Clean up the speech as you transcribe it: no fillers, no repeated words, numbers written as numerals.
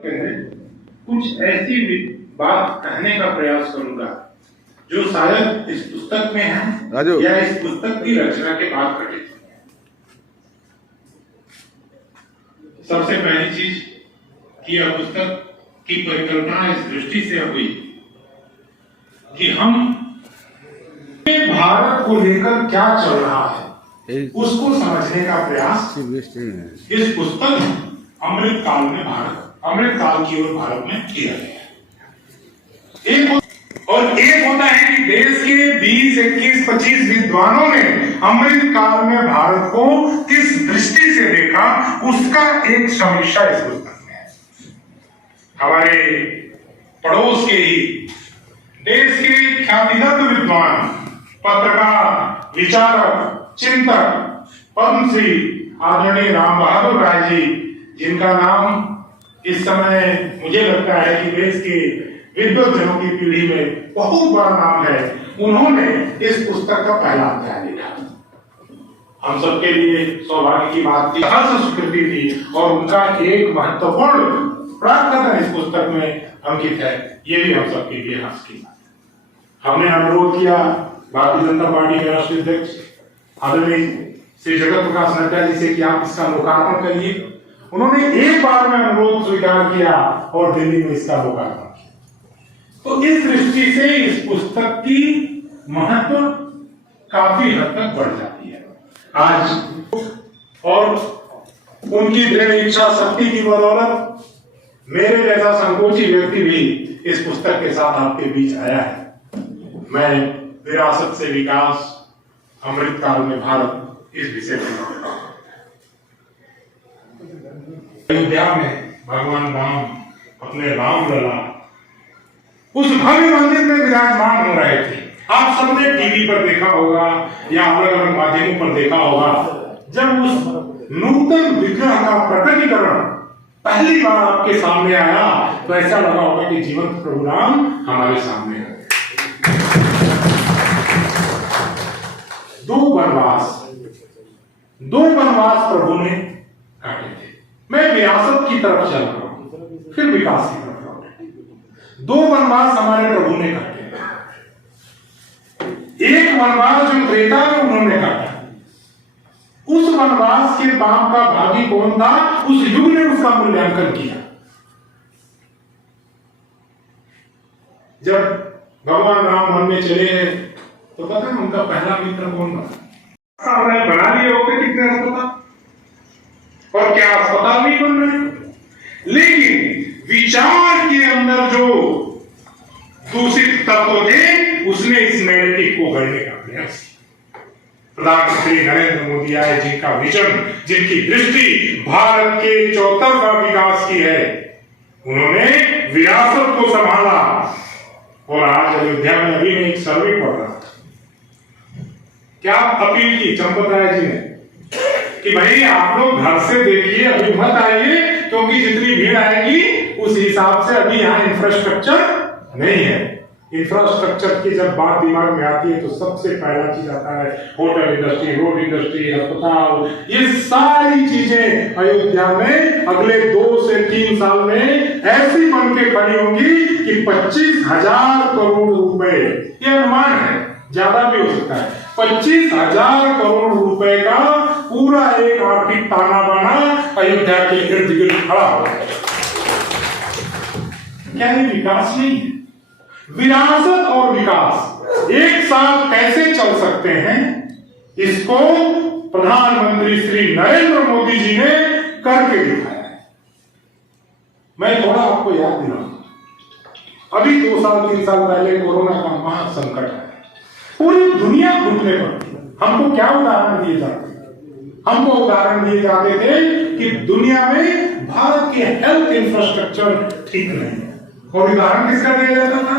कुछ ऐसी बात कहने का प्रयास करूंगा जो शायद इस पुस्तक में है या इस पुस्तक की रचना के बाद घटित। सबसे पहली चीज कि यह पुस्तक की परिकल्पना इस दृष्टि से हुई कि हम भारत को लेकर क्या चल रहा है उसको समझने का प्रयास इस पुस्तक अमृत काल में अमृत काल की ओर भारत में किया गया है। एक होता है कि देश के 20, 21, 25 विद्वानों ने अमृत काल में भारत को किस दृष्टि से देखा उसका एक समीक्षा इस पुस्तक में है। हमारे पड़ोस के ही देश के ख्यातिगत विद्वान, पत्रकार, विचारक, चिंतक, पद्मश्री आदरणीय राम बहादुर राय जी, जिनका नाम इस समय मुझे लगता है कि देश के विद्वत जनों की पीढ़ी में बहुत बड़ा नाम है, उन्होंने इस पुस्तक का पहला अध्याय लिखा। हम सबके लिए सौभाग्य की बात थी, हर्ष स्वीकृति थी और उनका एक महत्वपूर्ण प्रार्थना इस पुस्तक में अंकित है। ये भी हम सबके लिए हर्ष की बात है। हमने अनुरोध किया भारतीय जनता पार्टी के राष्ट्रीय अध्यक्ष आदरणीय श्री जगत प्रकाश नड्डा जी से कि आप इसका लोकार्पण करिए। उन्होंने एक बार में अनुरोध स्वीकार किया और दिल्ली में इसका लोकार्पण किया। तो इस दृष्टि से इस पुस्तक की महत्व काफी हद तक बढ़ जाती है आज, और उनकी दृढ़ इच्छा शक्ति की बदौलत मेरे जैसा संकोची व्यक्ति भी इस पुस्तक के साथ आपके बीच आया है। मैं विरासत से विकास, अमृत काल में भारत, इस विषय पर लिखता हूं। अयोध्या में भगवान राम अपने रामलला उस भव्य मंदिर में विराजमान हो रहे थे। आप सबने टीवी पर देखा होगा या अलग अलग माध्यमों पर देखा होगा, जब उस नूतन विग्रह का प्रकटीकरण पहली बार आपके सामने आया तो ऐसा लगा होगा कि जीवंत प्रभु राम हमारे सामने है। दो वनवास प्रभु ने काटे थे। मैं विरासत की तरफ चल रहा हूं, फिर विकास की तरफ लौटे। 2 वनवास हमारे प्रभु ने काटे। एक वनवास जो त्रेता में उन्होंने काटा, उस वनवास के पाप का भागी कौन था, उस युग ने उसका मूल्यांकन किया। जब भगवान राम वन में चले गए तो पता है उनका पहला मित्र कौन था? बना लिए होते कितने अस्पताल, और क्या अस्पताल भी बन रहे, लेकिन विचार के अंदर जो दूषित तत्व थे उसने इस नैरेटिव को गढ़ने का प्रयास किया। प्रधानमंत्री नरेंद्र मोदी आए, जिनका विजन, जिनकी दृष्टि भारत के चौतरफा विकास की है, उन्होंने विरासत को संभाला। और आज अयोध्या में अभी मैं एक सर्वे पढ़ रहा था, क्या अपील की चंपत राय जी ने कि भाई आप लोग घर से देखिए, अभी मत आइए, क्योंकि जितनी भीड़ आएगी उस हिसाब से अभी यहाँ इंफ्रास्ट्रक्चर नहीं है। इंफ्रास्ट्रक्चर की जब बात दिमाग में आती है तो सबसे पहला चीज आता है होटल इंडस्ट्री, रोड इंडस्ट्री, अस्पताल। ये सारी चीजें अयोध्या में अगले 2 से 3 साल में ऐसी बन के खड़ी होंगी कि 25,000 करोड़ रुपए, ये अनुमान है, ज्यादा भी हो सकता है, 25,000 करोड़ रुपए का पूरा एक आर्थिक ताना बाना अयोध्या के इर्द गिर्द खड़ा हो गया। क्या ये विकास नहीं है? विरासत और विकास एक साथ कैसे चल सकते हैं, इसको प्रधानमंत्री श्री नरेंद्र मोदी जी ने करके दिखाया है। मैं थोड़ा आपको याद दिलाऊं, अभी 2 साल 3 साल पहले कोरोना का महासंकट है, पूरी दुनिया घुटने पर थी। हमको क्या उदाहरण दिए जाते थे? हमको उदाहरण दिए जाते थे कि दुनिया में भारत के हेल्थ इंफ्रास्ट्रक्चर ठीक नहीं है। और उदाहरण किसका दिया जाता था?